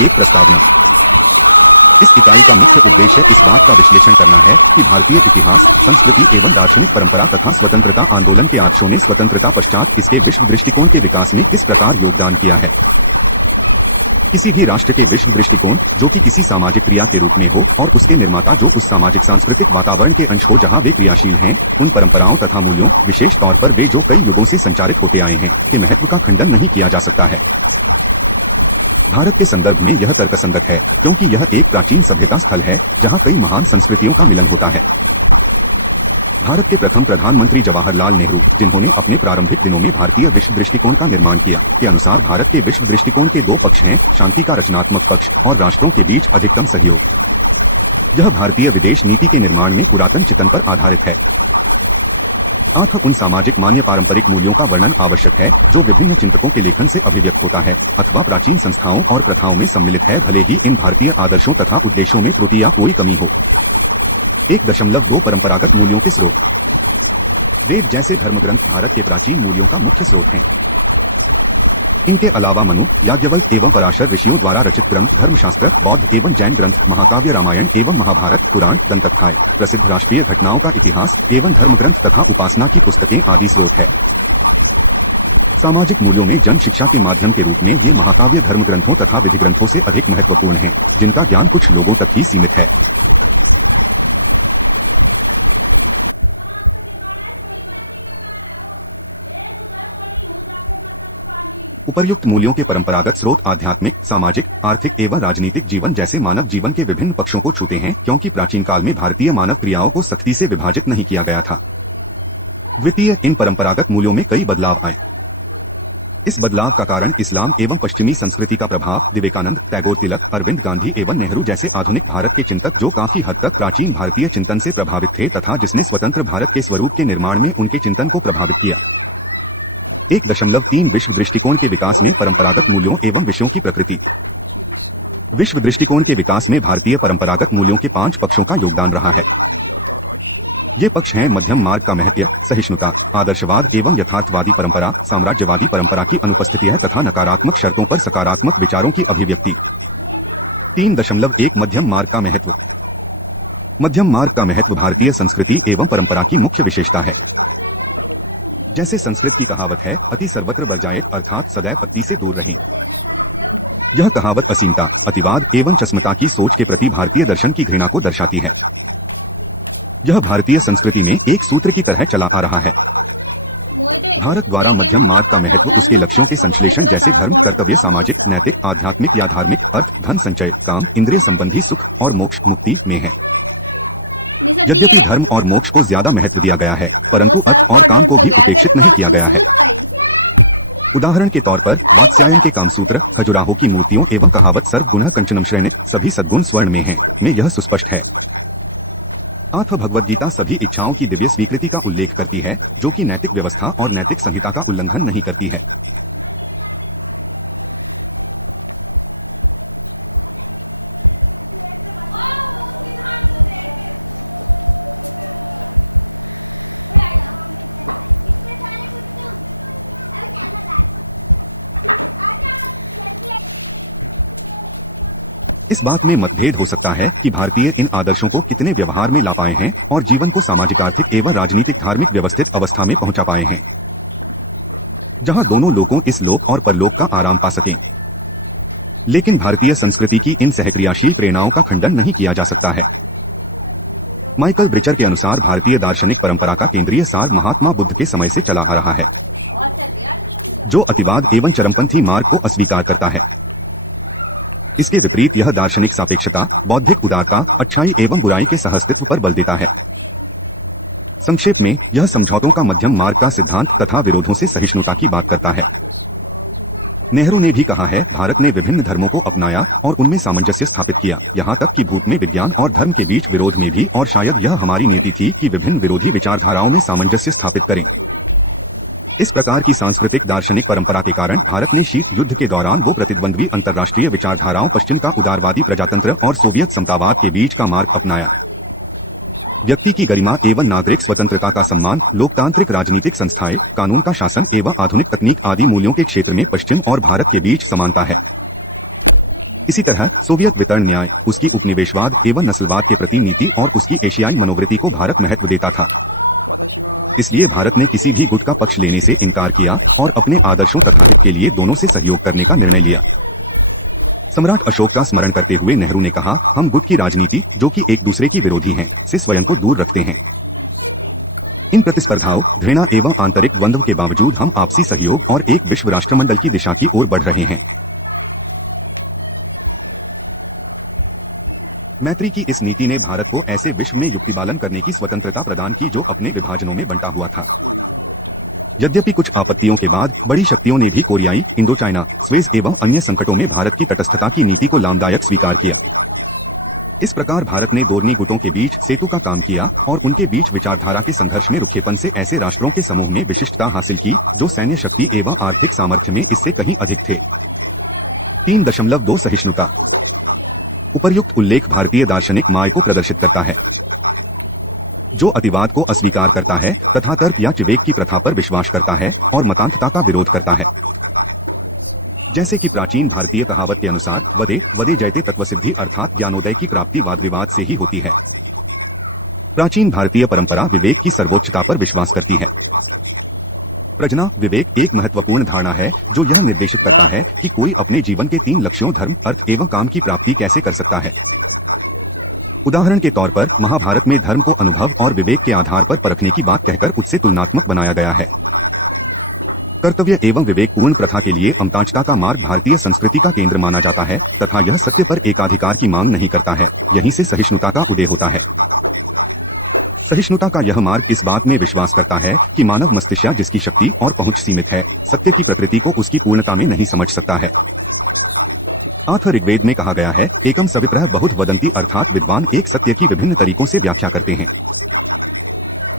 एक प्रस्तावना। इस इकाई का मुख्य उद्देश्य इस बात का विश्लेषण करना है कि भारतीय इतिहास, संस्कृति एवं दार्शनिक परंपरा तथा स्वतंत्रता आंदोलन के आदर्शों ने स्वतंत्रता पश्चात इसके विश्व दृष्टिकोण के विकास में किस प्रकार योगदान किया है। किसी भी राष्ट्र के विश्व दृष्टिकोण, जो कि किसी सामाजिक क्रिया के रूप में हो, और उसके निर्माता जो उस सामाजिक सांस्कृतिक वातावरण के अंश हो जहां वे क्रियाशील हैं, उन परंपराओं तथा मूल्यों, विशेष तौर पर वे जो कई युगों से संचारित होते आए हैं, के महत्व का खंडन नहीं किया जा सकता है। भारत के संदर्भ में यह तर्कसंगत है, क्योंकि यह एक प्राचीन सभ्यता स्थल है जहां कई महान संस्कृतियों का मिलन होता है। भारत के प्रथम प्रधानमंत्री जवाहरलाल नेहरू, जिन्होंने अपने प्रारंभिक दिनों में भारतीय विश्व दृष्टिकोण का निर्माण किया, के अनुसार भारत के विश्व दृष्टिकोण के दो पक्ष हैं, शांति का रचनात्मक पक्ष और राष्ट्रों के बीच अधिकतम सहयोग। यह भारतीय विदेश नीति के निर्माण में पुरातन चिंतन पर आधारित है। अतः उन सामाजिक मान्य पारंपरिक मूल्यों का वर्णन आवश्यक है जो विभिन्न चिंतकों के लेखन से अभिव्यक्त होता है अथवा प्राचीन संस्थाओं और प्रथाओं में सम्मिलित है, भले ही इन भारतीय आदर्शों तथा उद्देश्यों में त्रुटि या कोई कमी हो। 1.2 परंपरागत मूल्यों के स्रोत। वेद जैसे धर्मग्रंथ भारत के प्राचीन मूल्यों का मुख्य स्रोत हैं। इनके अलावा मनु, याज्ञवल्क्य एवं पराशर ऋषियों द्वारा रचित ग्रंथ, धर्मशास्त्र, बौद्ध एवं जैन ग्रंथ, महाकाव्य रामायण एवं महाभारत, पुराण, दंतकथाएं, प्रसिद्ध राष्ट्रीय घटनाओं का इतिहास एवं धर्मग्रंथ तथा उपासना की पुस्तकें आदि स्रोत है। सामाजिक मूल्यों में जन शिक्षा के माध्यम के रूप में ये महाकाव्य धर्म ग्रंथों तथा विधि ग्रंथों से अधिक महत्वपूर्ण हैं, जिनका ज्ञान कुछ लोगों तक ही सीमित है। उपर्युक्त मूल्यों के परंपरागत स्रोत आध्यात्मिक, सामाजिक, आर्थिक एवं राजनीतिक जीवन जैसे मानव जीवन के विभिन्न पक्षों को छूते हैं, क्योंकि प्राचीन काल में भारतीय मानव क्रियाओं को सख्ती से विभाजित नहीं किया गया था। द्वितीय, इन परंपरागत मूल्यों में कई बदलाव आए। इस बदलाव का कारण इस्लाम एवं पश्चिमी संस्कृति का प्रभाव, विवेकानंद, टैगोर, तिलक, अरविंद, गांधी एवं नेहरू जैसे आधुनिक भारत के चिंतक जो काफी हद तक प्राचीन भारतीय चिंतन से प्रभावित थे तथा जिसने स्वतंत्र भारत के स्वरूप के निर्माण में उनके चिंतन को प्रभावित किया। 1.3 विश्व दृष्टिकोण के विकास में परंपरागत मूल्यों एवं विषयों की प्रकृति। विश्व दृष्टिकोण के विकास में भारतीय परंपरागत मूल्यों के 5 पक्षों का योगदान रहा है। ये पक्ष हैं मध्यम मार्ग का महत्व, सहिष्णुता, आदर्शवाद एवं यथार्थवादी परंपरा, साम्राज्यवादी परंपरा की अनुपस्थिति है तथा नकारात्मक शर्तों पर सकारात्मक विचारों की अभिव्यक्ति। 3.1 मध्यम मार्ग का महत्व। मध्यम मार्ग का महत्व भारतीय संस्कृति एवं परंपरा की मुख्य विशेषता है। जैसे संस्कृत की कहावत है, अति सर्वत्र वर्जायेत, अर्थात सदैव अति से दूर रहें। यह कहावत असीमता, अतिवाद एवं चस्मता की सोच के प्रति भारतीय दर्शन की घृणा को दर्शाती है। यह भारतीय संस्कृति में एक सूत्र की तरह चला आ रहा है। भारत द्वारा मध्यम मार्ग का महत्व उसके लक्ष्यों के संश्लेषण जैसे धर्म, कर्तव्य, सामाजिक, नैतिक, आध्यात्मिक या धार्मिक, अर्थ, धन संचय, काम, इंद्रिय संबंधी सुख और मोक्ष, मुक्ति में है। यद्यपि धर्म और मोक्ष को ज्यादा महत्व दिया गया है, परंतु अर्थ और काम को भी उपेक्षित नहीं किया गया है। उदाहरण के तौर पर वात्स्यायन के कामसूत्र, खजुराहो की मूर्तियों एवं कहावत सर्वगुणः कंचनम श्रेणित, सभी सद्गुण स्वर्ण में हैं, में यह सुस्पष्ट है। अथ भगवद गीता सभी इच्छाओं की दिव्य स्वीकृति का उल्लेख करती है, जो कि नैतिक व्यवस्था और नैतिक संहिता का उल्लंघन नहीं करती है। इस बात में मतभेद हो सकता है कि भारतीय इन आदर्शों को कितने व्यवहार में ला पाए हैं और जीवन को सामाजिक, आर्थिक एवं राजनीतिक धार्मिक व्यवस्थित अवस्था में पहुंचा पाए हैं, जहां दोनों लोगों इस लोक और परलोक का आराम पा सकें। लेकिन भारतीय संस्कृति की इन सहक्रियाशील प्रेरणाओं का खंडन नहीं किया जा सकता है। माइकल ब्रिचर के अनुसार भारतीय दार्शनिक परंपरा का केंद्रीय सार महात्मा बुद्ध के समय से चला आ रहा है, जो अतिवाद एवं चरमपंथी मार्ग को अस्वीकार करता है। इसके विपरीत यह दार्शनिक सापेक्षता, बौद्धिक उदारता, अच्छाई एवं बुराई के सहअस्तित्व पर बल देता है। संक्षेप में, यह समझौतों का मध्यम मार्ग का सिद्धांत तथा विरोधों से सहिष्णुता की बात करता है। नेहरू ने भी कहा है, भारत ने विभिन्न धर्मों को अपनाया और उनमें सामंजस्य स्थापित किया, यहाँ तक कि भूत में विज्ञान और धर्म के बीच विरोध में भी, और शायद यह हमारी नीति थी कि विभिन्न विरोधी विचारधाराओं में सामंजस्य स्थापित करें। इस प्रकार की सांस्कृतिक दार्शनिक परंपरा के कारण भारत ने शीत युद्ध के दौरान वो प्रतिद्वंद्वी अंतर्राष्ट्रीय विचारधाराओं, पश्चिम का उदारवादी प्रजातंत्र और सोवियत समतावाद के बीच का मार्ग अपनाया। व्यक्ति की गरिमा एवं नागरिक स्वतंत्रता का सम्मान, लोकतांत्रिक राजनीतिक संस्थाएं, कानून का शासन एवं आधुनिक तकनीक आदि मूल्यों के क्षेत्र में पश्चिम और भारत के बीच समानता है। इसी तरह सोवियत वितरण न्याय, उसकी उपनिवेशवाद एवं नस्लवाद के प्रति नीति और उसकी एशियाई मनोवृत्ति को भारत महत्व देता था। इसलिए भारत ने किसी भी गुट का पक्ष लेने से इनकार किया और अपने आदर्शों तथा हित के लिए दोनों से सहयोग करने का निर्णय लिया। सम्राट अशोक का स्मरण करते हुए नेहरू ने कहा, हम गुट की राजनीति, जो कि एक दूसरे की विरोधी हैं, से स्वयं को दूर रखते हैं। इन प्रतिस्पर्धाओं, घृणा एवं आंतरिक द्वंद्व के बावजूद हम आपसी सहयोग और एक विश्व राष्ट्रमंडल की दिशा की ओर बढ़ रहे हैं। मैत्री की इस नीति ने भारत को ऐसे विश्व में युक्तिपालन करने की स्वतंत्रता प्रदान की जो अपने विभाजनों में बंटा हुआ था। यद्यपि कुछ आपत्तियों के बाद बड़ी शक्तियों ने भी कोरियाई, इंडोचाइना, स्वेज एवं अन्य संकटों में भारत की तटस्थता की नीति को लाभदायक स्वीकार किया। इस प्रकार भारत ने दोरनी गुटों के बीच सेतु का काम किया और उनके बीच विचारधारा के संघर्ष में रुखेपन से ऐसे राष्ट्रों के समूह में विशिष्टता हासिल की जो सैन्य शक्ति एवं आर्थिक सामर्थ्य में इससे कहीं अधिक थे। 3.2 सहिष्णुता। उपर्युक्त उल्लेख भारतीय दार्शनिक माय को प्रदर्शित करता है, जो अतिवाद को अस्वीकार करता है तथा तर्क या विवेक की प्रथा पर विश्वास करता है और मतांधता का विरोध करता है। जैसे कि प्राचीन भारतीय कहावत के अनुसार वदे वदे जयते तत्वसिद्धि अर्थात ज्ञानोदय की प्राप्ति वाद विवाद से ही होती है। प्राचीन भारतीय परंपरा विवेक की सर्वोच्चता पर विश्वास करती है। प्रज्ञा विवेक एक महत्वपूर्ण धारणा है जो यह निर्देशित करता है कि कोई अपने जीवन के 3 लक्ष्यों धर्म, अर्थ एवं काम की प्राप्ति कैसे कर सकता है। उदाहरण के तौर पर महाभारत में धर्म को अनुभव और विवेक के आधार पर परखने की बात कहकर उससे तुलनात्मक बनाया गया है। कर्तव्य एवं विवेकपूर्ण प्रथा के लिए अमताजता का मार्ग भारतीय संस्कृति का केंद्र माना जाता है तथा यह सत्य पर एकाधिकार की मांग नहीं करता है। यहीं से सहिष्णुता का उदय होता है। सहिष्णुता का यह मार्ग इस बात में विश्वास करता है कि मानव मस्तिष्क जिसकी शक्ति और पहुंच सीमित है, सत्य की प्रकृति को उसकी पूर्णता में नहीं समझ सकता है। अथ ऋग्वेद में कहा गया है, एकम सविप्रह बहुत वदंती अर्थात विद्वान एक सत्य की विभिन्न तरीकों से व्याख्या करते हैं।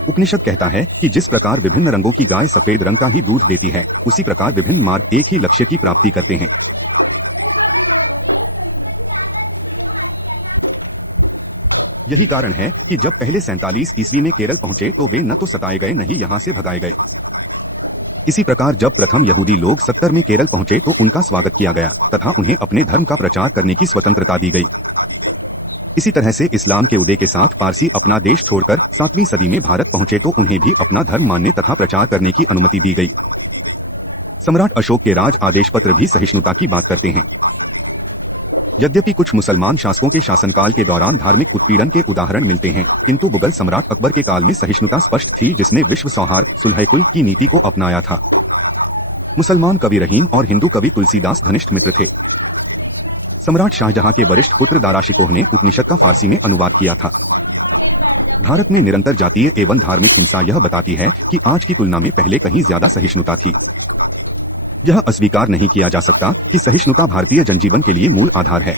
उपनिषद कहता है कि जिस प्रकार विभिन्न रंगों की गाय सफेद रंग का ही दूध देती है, उसी प्रकार विभिन्न मार्ग एक ही लक्ष्य की प्राप्ति करते हैं। यही कारण है कि जब पहले 47 ईस्वी में केरल पहुंचे तो वे न तो सताए गए न ही यहां से भगाए गए। इसी प्रकार जब प्रथम यहूदी लोग 70 में केरल पहुंचे तो उनका स्वागत किया गया तथा उन्हें अपने धर्म का प्रचार करने की स्वतंत्रता दी गई। इसी तरह से इस्लाम के उदय के साथ पारसी अपना देश छोड़कर 7वीं सदी में भारत पहुंचे तो उन्हें भी अपना धर्म मानने तथा प्रचार करने की अनुमति दी गई। सम्राट अशोक के राज आदेश पत्र भी सहिष्णुता की बात करते हैं। यद्यपि कुछ मुसलमान शासकों के शासनकाल के दौरान धार्मिक उत्पीड़न के उदाहरण मिलते हैं, किंतु मुगल सम्राट अकबर के काल में सहिष्णुता स्पष्ट थी, जिसने विश्व सौहार्द सुलह-ए-कुल की नीति को अपनाया था। मुसलमान कवि रहीम और हिंदू कवि तुलसीदास घनिष्ठ मित्र थे। सम्राट शाहजहां के वरिष्ठ पुत्र दारा शिकोह ने उपनिषद का फारसी में अनुवाद किया था। भारत में निरंतर जातीय एवं धार्मिक हिंसा यह बताती है कि आज की तुलना में पहले कहीं ज्यादा सहिष्णुता थी। यह अस्वीकार नहीं किया जा सकता कि सहिष्णुता भारतीय जनजीवन के लिए मूल आधार है।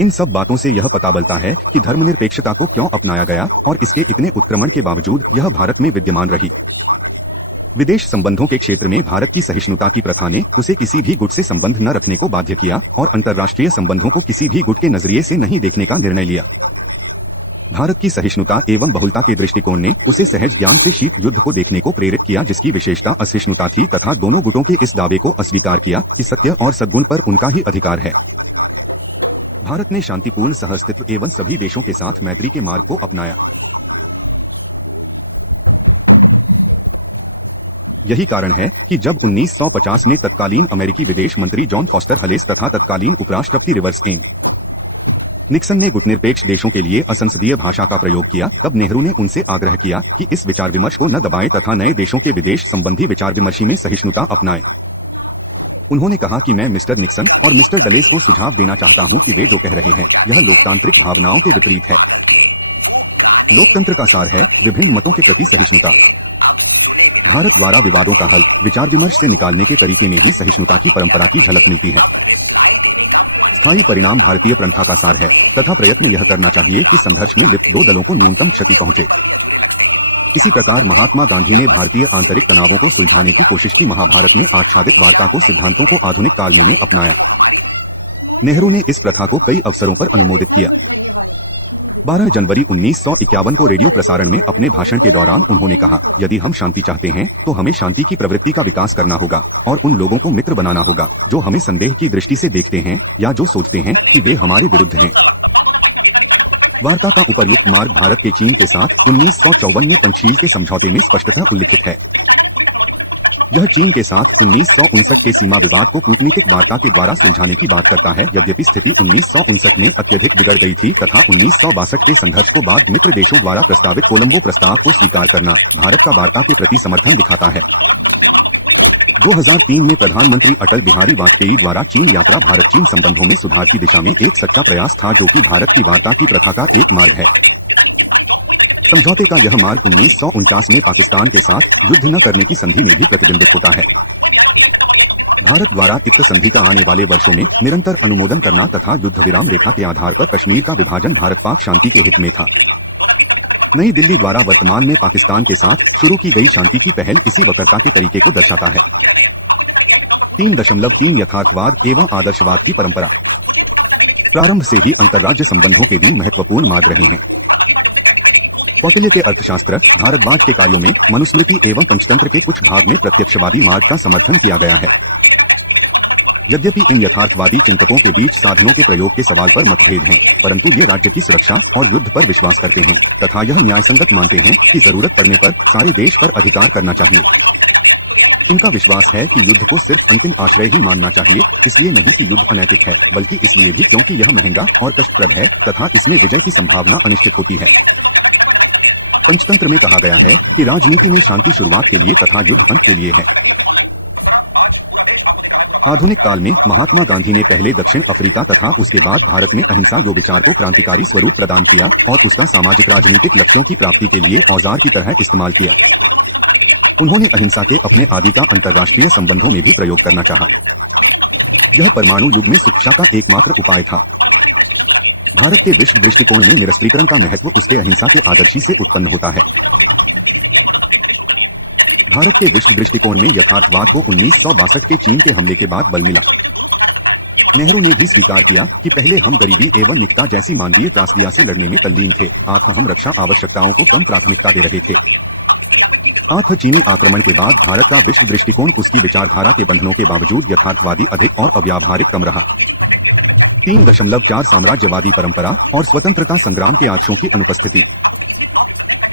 इन सब बातों से यह पता चलता है कि धर्मनिरपेक्षता को क्यों अपनाया गया और इसके इतने उत्क्रमण के बावजूद यह भारत में विद्यमान रही। विदेश संबंधों के क्षेत्र में भारत की सहिष्णुता की प्रथा ने उसे किसी भी गुट से संबंध न रखने को बाध्य किया और अंतर्राष्ट्रीय संबंधों को किसी भी गुट के नजरिए से नहीं देखने का निर्णय लिया। भारत की सहिष्णुता एवं बहुलता के दृष्टिकोण ने उसे सहज ज्ञान से शीत युद्ध को देखने को प्रेरित किया, जिसकी विशेषता असहिष्णुता थी तथा दोनों गुटों के इस दावे को अस्वीकार किया कि सत्य और सद्गुण पर उनका ही अधिकार है। भारत ने शांतिपूर्ण सहअस्तित्व एवं सभी देशों के साथ मैत्री के मार्ग को अपनाया। यही कारण है कि जब 1950 में तत्कालीन अमेरिकी विदेश मंत्री जॉन फॉस्टर हलेस तथा तत्कालीन उपराष्ट्रपति रिवर्स एम निक्सन ने गुटनिरपेक्ष देशों के लिए असंसदीय भाषा का प्रयोग किया, तब नेहरू ने उनसे आग्रह किया कि इस विचार विमर्श को न दबाएं तथा नए देशों के विदेश संबंधी विचार विमर्शी में सहिष्णुता अपनाएं। उन्होंने कहा कि मैं मिस्टर निक्सन और मिस्टर डलेस को सुझाव देना चाहता हूं कि वे जो कह रहे हैं यह लोकतांत्रिक भावनाओं के विपरीत है। लोकतंत्र का सार है विभिन्न मतों के प्रति सहिष्णुता। भारत द्वारा विवादों का हल विचार विमर्श से निकालने के तरीके में ही सहिष्णुता की परंपरा की झलक मिलती है। स्थायी परिणाम भारतीय प्रथा का सार है तथा प्रयत्न यह करना चाहिए कि संघर्ष में लिप्त दो दलों को न्यूनतम क्षति पहुंचे। इसी प्रकार महात्मा गांधी ने भारतीय आंतरिक तनावों को सुलझाने की कोशिश की। महाभारत में आच्छादित वार्ता को सिद्धांतों को आधुनिक काल में अपनाया। नेहरू ने इस प्रथा को कई अवसरों पर अनुमोदित किया। 12 जनवरी 1951 को रेडियो प्रसारण में अपने भाषण के दौरान उन्होंने कहा, यदि हम शांति चाहते हैं तो हमें शांति की प्रवृत्ति का विकास करना होगा और उन लोगों को मित्र बनाना होगा जो हमें संदेह की दृष्टि से देखते हैं या जो सोचते हैं कि वे हमारे विरुद्ध हैं। वार्ता का उपर्युक्त मार्ग भारत के चीन के साथ 1954 में पंचशील के समझौते में स्पष्टतः उल्लिखित है। यह चीन के साथ 1959 के सीमा विवाद को कूटनीतिक वार्ता के द्वारा सुलझाने की बात करता है। यद्यपि स्थिति 1959 में अत्यधिक बिगड़ गई थी तथा 1962 के संघर्ष को बाद मित्र देशों द्वारा प्रस्तावित कोलंबो प्रस्ताव को स्वीकार करना भारत का वार्ता के प्रति समर्थन दिखाता है। 2003 में प्रधानमंत्री अटल बिहारी वाजपेयी द्वारा चीन यात्रा भारत चीन संबंधों में सुधार की दिशा में एक सच्चा प्रयास था, जो कि भारत की वार्ता की प्रथा का एक मार्ग है। समझौते का यह मार्ग 1949 में पाकिस्तान के साथ युद्ध न करने की संधि में भी प्रतिबिंबित होता है। भारत द्वारा इस संधि का आने वाले वर्षों में निरंतर अनुमोदन करना तथा युद्ध विराम रेखा के आधार पर कश्मीर का विभाजन भारत पाक शांति के हित में था। नई दिल्ली द्वारा वर्तमान में पाकिस्तान के साथ शुरू की गई शांति की पहल इसी वक्रता के तरीके को दर्शाता है। 3.3 यथार्थवाद एवं आदर्शवाद की परंपरा प्रारंभ से ही अंतर्राज्य संबंधों के भी महत्वपूर्ण मार्ग रहे हैं। कौटिल्य के अर्थशास्त्र भारद्वाज के कार्यों में मनुस्मृति एवं पंचतंत्र के कुछ भाग में प्रत्यक्षवादी मार्ग का समर्थन किया गया है। यद्यपि इन यथार्थवादी चिंतकों के बीच साधनों के प्रयोग के सवाल पर मतभेद हैं, परंतु ये राज्य की सुरक्षा और युद्ध पर विश्वास करते हैं तथा यह न्यायसंगत मानते हैं कि जरूरत पड़ने पर सारे देश पर अधिकार करना चाहिए। इनका विश्वास है कि युद्ध को सिर्फ अंतिम आश्रय ही मानना चाहिए, इसलिए नहीं कि युद्ध अनैतिक है, बल्कि इसलिए भी क्योंकि यह महंगा और कष्टप्रद है तथा इसमें विजय की संभावना अनिश्चित होती है। पंचतंत्र में कहा गया है कि राजनीति में शांति शुरुआत के लिए तथा युद्ध अंत के लिए है। आधुनिक काल में महात्मा गांधी ने पहले दक्षिण अफ्रीका तथा उसके बाद भारत में अहिंसा जो विचार को क्रांतिकारी स्वरूप प्रदान किया और उसका सामाजिक राजनीतिक लक्ष्यों की प्राप्ति के लिए औजार की तरह इस्तेमाल किया। उन्होंने अहिंसा के अपने आदि का अंतर्राष्ट्रीय संबंधों में भी प्रयोग करना चाहा। यह परमाणु युग में शिक्षा का एकमात्र उपाय था। भारत के विश्व दृष्टिकोण में निरस्त्रीकरण का महत्व उसके अहिंसा के आदर्शी से उत्पन्न होता है। भारत के विश्व दृष्टिकोण में यथार्थवाद को 1962 के चीन के हमले के बाद बल मिला। नेहरू ने भी स्वीकार किया कि पहले हम गरीबी एवं निकटा जैसी मानवीय त्रासदियों से लड़ने में तल्लीन थे, आज हम रक्षा आवश्यकताओं को कम प्राथमिकता दे रहे थे। आज चीनी आक्रमण के बाद भारत का विश्व दृष्टिकोण उसकी विचारधारा के बंधनों के बावजूद यथार्थवादी अधिक और अव्यावहारिक कम रहा। 3.4 साम्राज्यवादी परंपरा और स्वतंत्रता संग्राम के आदर्शों की अनुपस्थिति।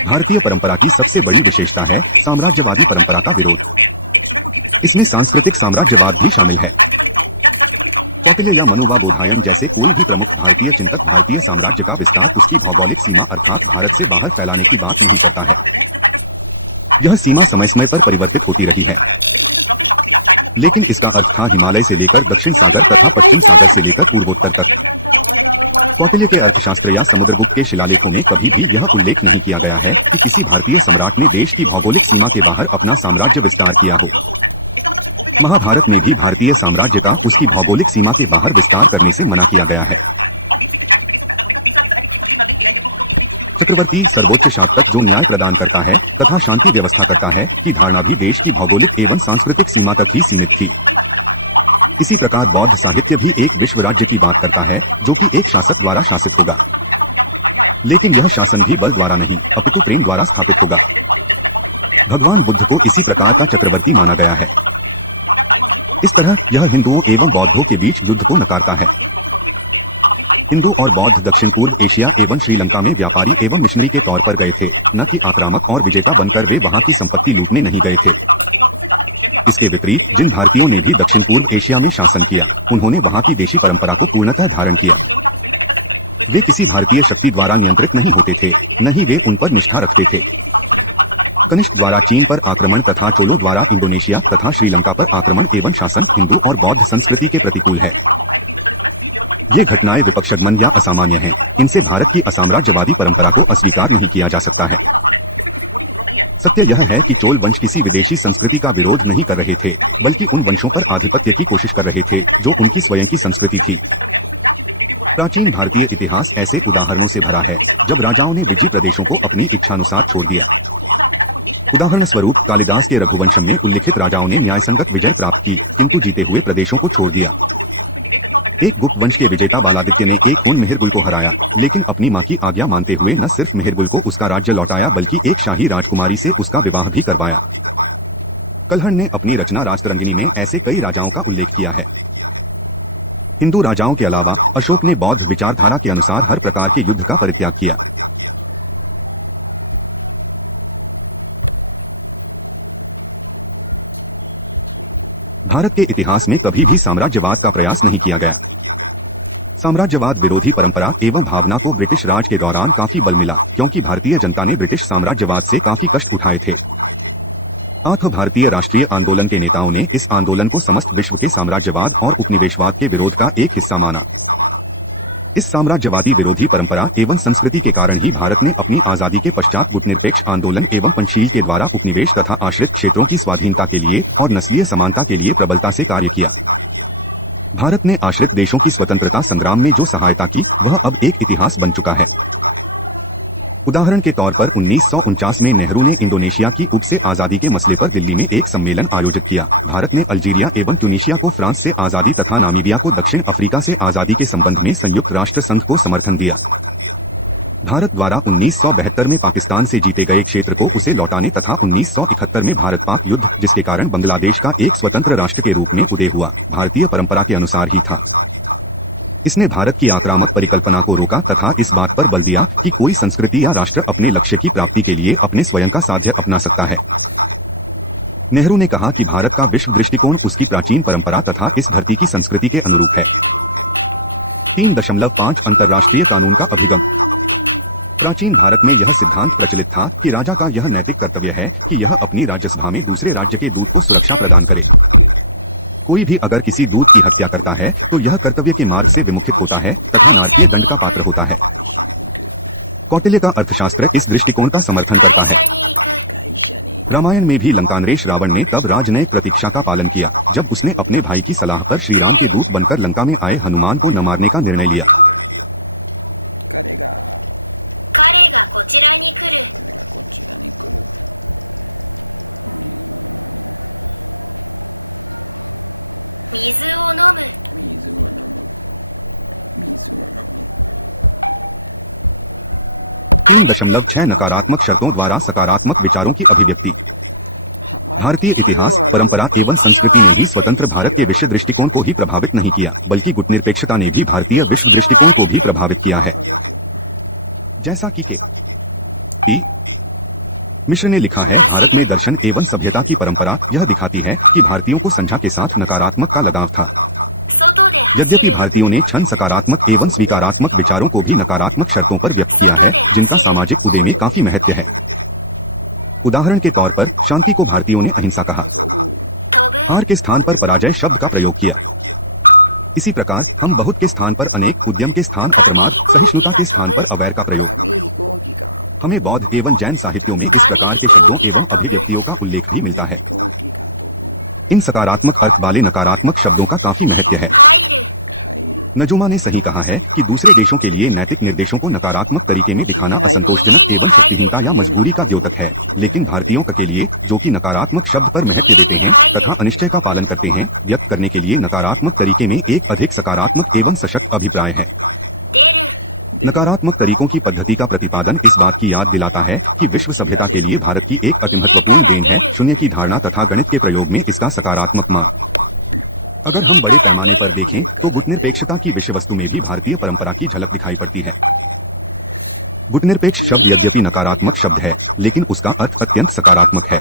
भारतीय परंपरा की सबसे बड़ी विशेषता है साम्राज्यवादी परंपरा का विरोध। इसमें सांस्कृतिक साम्राज्यवाद भी शामिल है। कौटिल्य या मनु व बोधायन जैसे कोई भी प्रमुख भारतीय चिंतक भारतीय साम्राज्य का विस्तार उसकी भौगोलिक सीमा अर्थात भारत से बाहर फैलाने की बात नहीं करता है। यह सीमा समय समय पर परिवर्तित होती रही है, लेकिन इसका अर्थ था हिमालय से लेकर दक्षिण सागर तथा पश्चिम सागर से लेकर पूर्वोत्तर तक। कौटिल्य के अर्थशास्त्र या समुद्रगुप्त के शिलालेखों में कभी भी यह उल्लेख नहीं किया गया है कि किसी भारतीय सम्राट ने देश की भौगोलिक सीमा के बाहर अपना साम्राज्य विस्तार किया हो। महाभारत में भी भारतीय साम्राज्य का उसकी भौगोलिक सीमा के बाहर विस्तार करने से मना किया गया है। चक्रवर्ती सर्वोच्च शासक जो न्याय प्रदान करता है तथा शांति व्यवस्था करता है की धारणा भी देश की भौगोलिक एवं सांस्कृतिक सीमा तक ही सीमित थी। इसी प्रकार बौद्ध साहित्य भी एक विश्व राज्य की बात करता है जो कि एक शासक द्वारा शासित होगा, लेकिन यह शासन भी बल द्वारा नहीं अपितु प्रेम द्वारा स्थापित होगा। भगवान बुद्ध को इसी प्रकार का चक्रवर्ती माना गया है। इस तरह यह हिंदुओं एवं बौद्धों के बीच युद्ध को नकारता है। हिंदू और बौद्ध दक्षिण पूर्व एशिया एवं श्रीलंका में व्यापारी एवं मिशनरी के तौर पर गए थे, न कि आक्रामक और विजेता बनकर वे वहां की संपत्ति लूटने नहीं गए थे। इसके विपरीत जिन भारतीयों ने भी दक्षिण पूर्व एशिया में शासन किया, उन्होंने वहां की देशी परंपरा को पूर्णतः धारण किया। वे किसी भारतीय शक्ति द्वारा नियंत्रित नहीं होते थे, न ही वे उन पर निष्ठा रखते थे। कनिष्क द्वारा चीन पर आक्रमण तथा चोलों द्वारा इंडोनेशिया तथा श्रीलंका पर आक्रमण एवं शासन हिंदू और बौद्ध संस्कृति के प्रतिकूल है। ये घटनाएं विपक्षगमन या असामान्य हैं, इनसे भारत की असाम्राज्यवादी परंपरा को अस्वीकार नहीं किया जा सकता है। सत्य यह है कि चोल वंश किसी विदेशी संस्कृति का विरोध नहीं कर रहे थे, बल्कि उन वंशों पर आधिपत्य की कोशिश कर रहे थे जो उनकी स्वयं की संस्कृति थी। प्राचीन भारतीय इतिहास ऐसे उदाहरणों से भरा है जब राजाओं ने विजयी प्रदेशों को अपनी इच्छानुसार छोड़ दिया। उदाहरण स्वरूप कालिदास के रघुवंशम में उल्लिखित राजाओं ने न्यायसंगत विजय प्राप्त की, किंतु जीते हुए प्रदेशों को छोड़ दिया। एक गुप्त वंश के विजेता बालादित्य ने एक खून मेहरगुल को हराया, लेकिन अपनी मां की आज्ञा मानते हुए न सिर्फ मेहरगुल को उसका राज्य लौटाया बल्कि एक शाही राजकुमारी से उसका विवाह भी करवाया। कल्हण ने अपनी रचना राजतरंगिणी में ऐसे कई राजाओं का उल्लेख किया है। हिंदू राजाओं के अलावा अशोक ने बौद्ध विचारधारा के अनुसार हर प्रकार के युद्ध का परित्याग किया। भारत के इतिहास में कभी भी साम्राज्यवाद का प्रयास नहीं किया गया। साम्राज्यवाद विरोधी परंपरा एवं भावना को ब्रिटिश राज के दौरान काफी बल मिला, क्योंकि भारतीय जनता ने ब्रिटिश साम्राज्यवाद से काफी कष्ट उठाए थे। आठ भारतीय राष्ट्रीय आंदोलन के नेताओं ने इस आंदोलन को समस्त विश्व के साम्राज्यवाद और उपनिवेशवाद के विरोध का एक हिस्सा माना। इस साम्राज्यवादी विरोधी परंपरा एवं संस्कृति के कारण ही भारत ने अपनी आजादी के पश्चात गुटनिरपेक्ष आंदोलन एवं पंचशील के द्वारा उपनिवेश तथा आश्रित क्षेत्रों की स्वाधीनता के लिए और नस्लीय समानता के लिए प्रबलता से कार्य किया। भारत ने आश्रित देशों की स्वतंत्रता संग्राम में जो सहायता की वह अब एक इतिहास बन चुका है। उदाहरण के तौर पर 1949 में नेहरू ने इंडोनेशिया की उप से आजादी के मसले पर दिल्ली में एक सम्मेलन आयोजित किया। भारत ने अल्जीरिया एवं ट्यूनीशिया को फ्रांस से आजादी तथा नामीबिया को दक्षिण अफ्रीका से आजादी के संबंध में संयुक्त राष्ट्र संघ को समर्थन दिया। भारत द्वारा 1972 में पाकिस्तान से जीते गए क्षेत्र को उसे लौटाने तथा 1971 में भारत पाक युद्ध, जिसके कारण बांग्लादेश का एक स्वतंत्र राष्ट्र के रूप में उदय हुआ, भारतीय परंपरा के अनुसार ही था। इसने भारत की आक्रामक परिकल्पना को रोका तथा इस बात पर बल दिया कि कोई संस्कृति या राष्ट्र अपने लक्ष्य की प्राप्ति के लिए अपने स्वयं का साध्य अपना सकता है। नेहरू ने कहा कि भारत का विश्व दृष्टिकोण उसकी प्राचीन परंपरा तथा इस धरती की संस्कृति के अनुरूप है। 3.5 अंतर्राष्ट्रीय कानून का अभिगम। प्राचीन भारत में यह सिद्धांत प्रचलित था कि राजा का यह नैतिक कर्तव्य है कि यह अपनी राज्यसभा में दूसरे राज्य के दूत को सुरक्षा प्रदान करे। कोई भी अगर किसी दूत की हत्या करता है तो यह कर्तव्य के मार्ग से विमुखित होता है तथा नारकीय दंड का पात्र होता है। कौटिल्य का अर्थशास्त्र इस दृष्टिकोण का समर्थन करता है। रामायण में भी लंकानरेश रावण ने तब राजनयिक प्रतीक्षा का पालन किया जब उसने अपने भाई की सलाह पर श्रीराम के दूत बनकर लंका में आए हनुमान को न मारने का निर्णय लिया। तीन 3.6 नकारात्मक शर्तों द्वारा सकारात्मक विचारों की अभिव्यक्ति। भारतीय इतिहास, परंपरा एवं संस्कृति ने ही स्वतंत्र भारत के विश्व दृष्टिकोण को ही प्रभावित नहीं किया, बल्कि गुटनिरपेक्षता ने भी भारतीय विश्व दृष्टिकोण को भी प्रभावित किया है। जैसा कि के मिश्र ने लिखा है, भारत में दर्शन एवं सभ्यता की परंपरा यह दिखाती है कि भारतीयों को संझा के साथ नकारात्मक का लगाव था। यद्यपि भारतीयों ने क्षण सकारात्मक एवं स्वीकारात्मक विचारों को भी नकारात्मक शर्तों पर व्यक्त किया है, जिनका सामाजिक उदय में काफी महत्व है। उदाहरण के तौर पर शांति को भारतीयों ने अहिंसा कहा, हार के स्थान पर पराजय शब्द का प्रयोग किया। इसी प्रकार हम बहुत के स्थान पर अनेक, उद्यम के स्थान अप्रमाद, सहिष्णुता के स्थान पर अवैर का प्रयोग। हमें बौद्ध एवं जैन साहित्यों में इस प्रकार के शब्दों एवं अभिव्यक्तियों का उल्लेख भी मिलता है। इन सकारात्मक अर्थ वाले नकारात्मक शब्दों का काफी महत्व है। नजूमा ने सही कहा है कि दूसरे देशों के लिए नैतिक निर्देशों को नकारात्मक तरीके में दिखाना असंतोषजनक एवं शक्तिहीनता या मजबूरी का द्योतक है, लेकिन भारतीयों के लिए जो कि नकारात्मक शब्द पर महत्व देते हैं तथा अनिश्चय का पालन करते हैं, व्यक्त करने के लिए नकारात्मक तरीके में एक अधिक सकारात्मक एवं सशक्त अभिप्राय है। नकारात्मक तरीकों की पद्धति का प्रतिपादन इस बात की याद दिलाता है कि विश्व सभ्यता के लिए भारत की एक अति महत्वपूर्ण देन है शून्य की धारणा तथा गणित के प्रयोग में इसका सकारात्मक मान। अगर हम बड़े पैमाने पर देखें तो गुटनिरपेक्षता की विषय वस्तु में भी भारतीय परंपरा की झलक दिखाई पड़ती है। गुटनिरपेक्ष शब्द यद्यपि नकारात्मक शब्द है, लेकिन उसका अर्थ अत्यंत सकारात्मक है।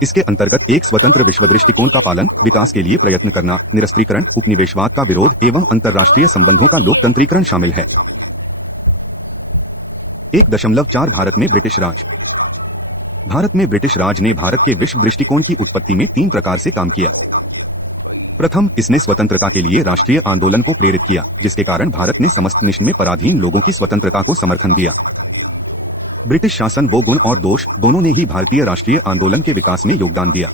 इसके अंतर्गत एक स्वतंत्र विश्व दृष्टिकोण का पालन, विकास के लिए प्रयत्न करना, निरस्त्रीकरण, उपनिवेशवाद का विरोध एवं अंतर्राष्ट्रीय संबंधों का लोकतंत्रीकरण शामिल है। 1.4 भारत में ब्रिटिश राज। भारत में ब्रिटिश राज ने भारत के विश्व दृष्टिकोण की उत्पत्ति में 3 प्रकार से काम किया। प्रथम, इसने स्वतंत्रता के लिए राष्ट्रीय आंदोलन को प्रेरित किया, जिसके कारण भारत ने समस्त निष्ठ में पराधीन लोगों की स्वतंत्रता को समर्थन दिया। ब्रिटिश शासन वो गुण और दोष दोनों ने ही भारतीय राष्ट्रीय आंदोलन के विकास में योगदान दिया।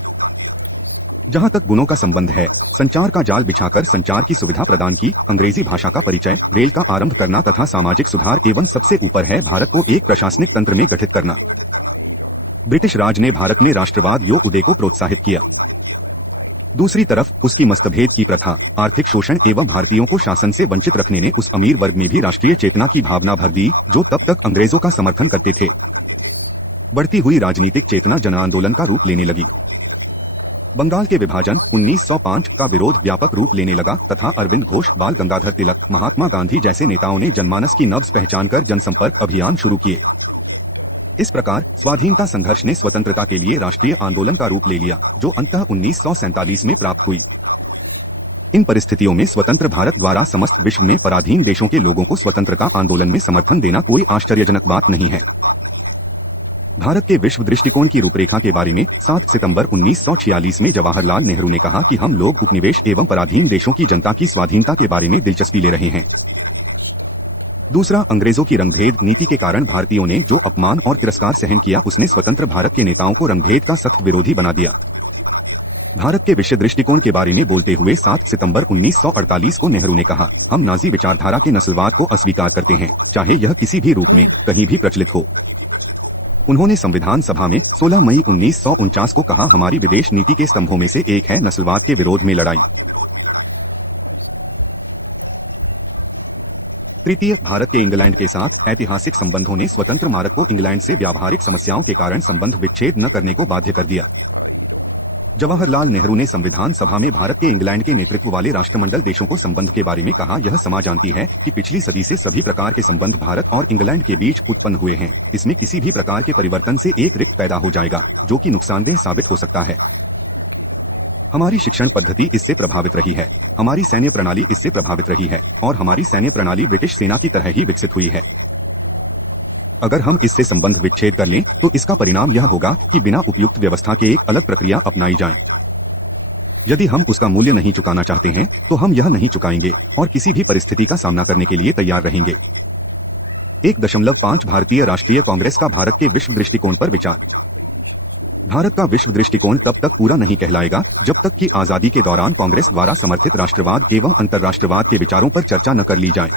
जहां तक गुणों का संबंध है, संचार का जाल बिछाकर संचार की सुविधा प्रदान की, अंग्रेजी भाषा का परिचय, रेल का आरंभ करना तथा सामाजिक सुधार एवं सबसे ऊपर है भारत को एक प्रशासनिक तंत्र में गठित करना। ब्रिटिश राज ने भारत में राष्ट्रवाद यो उदय को प्रोत्साहित किया। दूसरी तरफ उसकी मस्तभेद की प्रथा, आर्थिक शोषण एवं भारतीयों को शासन से वंचित रखने ने उस अमीर वर्ग में भी राष्ट्रीय चेतना की भावना भर दी जो तब तक अंग्रेजों का समर्थन करते थे। बढ़ती हुई राजनीतिक चेतना जन आंदोलन का रूप लेने लगी। बंगाल के विभाजन 1905 का विरोध व्यापक रूप लेने लगा तथा अरविंद घोष, बाल गंगाधर तिलक, महात्मा गांधी जैसे नेताओं ने जनमानस की नब्ज पहचानकर जनसंपर्क अभियान शुरू किए। इस प्रकार स्वाधीनता संघर्ष ने स्वतंत्रता के लिए राष्ट्रीय आंदोलन का रूप ले लिया, जो अंततः 1947 में प्राप्त हुई। इन परिस्थितियों में स्वतंत्र भारत द्वारा समस्त विश्व में पराधीन देशों के लोगों को स्वतंत्रता आंदोलन में समर्थन देना कोई आश्चर्यजनक बात नहीं है। भारत के विश्व दृष्टिकोण की रूपरेखा के बारे में 7 सितंबर 1946 में जवाहरलाल नेहरू ने कहा कि हम लोग उपनिवेश एवं पराधीन देशों की जनता की स्वाधीनता के बारे में दिलचस्पी ले रहे हैं। दूसरा, अंग्रेजों की रंगभेद नीति के कारण भारतीयों ने जो अपमान और तिरस्कार सहन किया उसने स्वतंत्र भारत के नेताओं को रंगभेद का सख्त विरोधी बना दिया। भारत के विश्व दृष्टिकोण के बारे में बोलते हुए 7 सितंबर 1948 को नेहरू ने कहा, हम नाजी विचारधारा के नस्लवाद को अस्वीकार करते हैं, चाहे यह किसी भी रूप में कहीं भी प्रचलित हो। उन्होंने संविधान सभा में 16 मई 1949 को कहा, हमारी विदेश नीति के स्तंभों में से एक है नस्लवाद के विरोध में लड़ाई। तृतीय, भारत के इंग्लैंड के साथ ऐतिहासिक संबंधों ने स्वतंत्र भारत को इंग्लैंड से व्यावहारिक समस्याओं के कारण संबंध विच्छेद न करने को बाध्य कर दिया। जवाहरलाल नेहरू ने संविधान सभा में भारत के इंग्लैंड के नेतृत्व वाले राष्ट्रमंडल देशों को संबंध के बारे में कहा, यह समा जानती है कि पिछली सदी से सभी प्रकार के संबंध भारत और इंग्लैंड के बीच उत्पन्न हुए हैं। इसमें किसी भी प्रकार के परिवर्तन से एक रिक्त पैदा हो जाएगा जो कि नुकसानदेह साबित हो सकता है। हमारी शिक्षण पद्धति इससे प्रभावित रही है, हमारी सैन्य प्रणाली इससे प्रभावित रही है और हमारी सैन्य प्रणाली ब्रिटिश सेना की तरह ही विकसित हुई है। अगर हम इससे संबंध विच्छेद कर लें तो इसका परिणाम यह होगा कि बिना उपयुक्त व्यवस्था के एक अलग प्रक्रिया अपनाई जाए। यदि हम उसका मूल्य नहीं चुकाना चाहते हैं तो हम यह नहीं चुकाएंगे और किसी भी परिस्थिति का सामना करने के लिए तैयार रहेंगे। 1.5 भारतीय राष्ट्रीय कांग्रेस का भारत के विश्व दृष्टिकोण पर विचार। भारत का विश्व दृष्टिकोण तब तक पूरा नहीं कहलाएगा जब तक कि आजादी के दौरान कांग्रेस द्वारा समर्थित राष्ट्रवाद एवं अंतर्राष्ट्रवाद के विचारों पर चर्चा न कर ली जाए।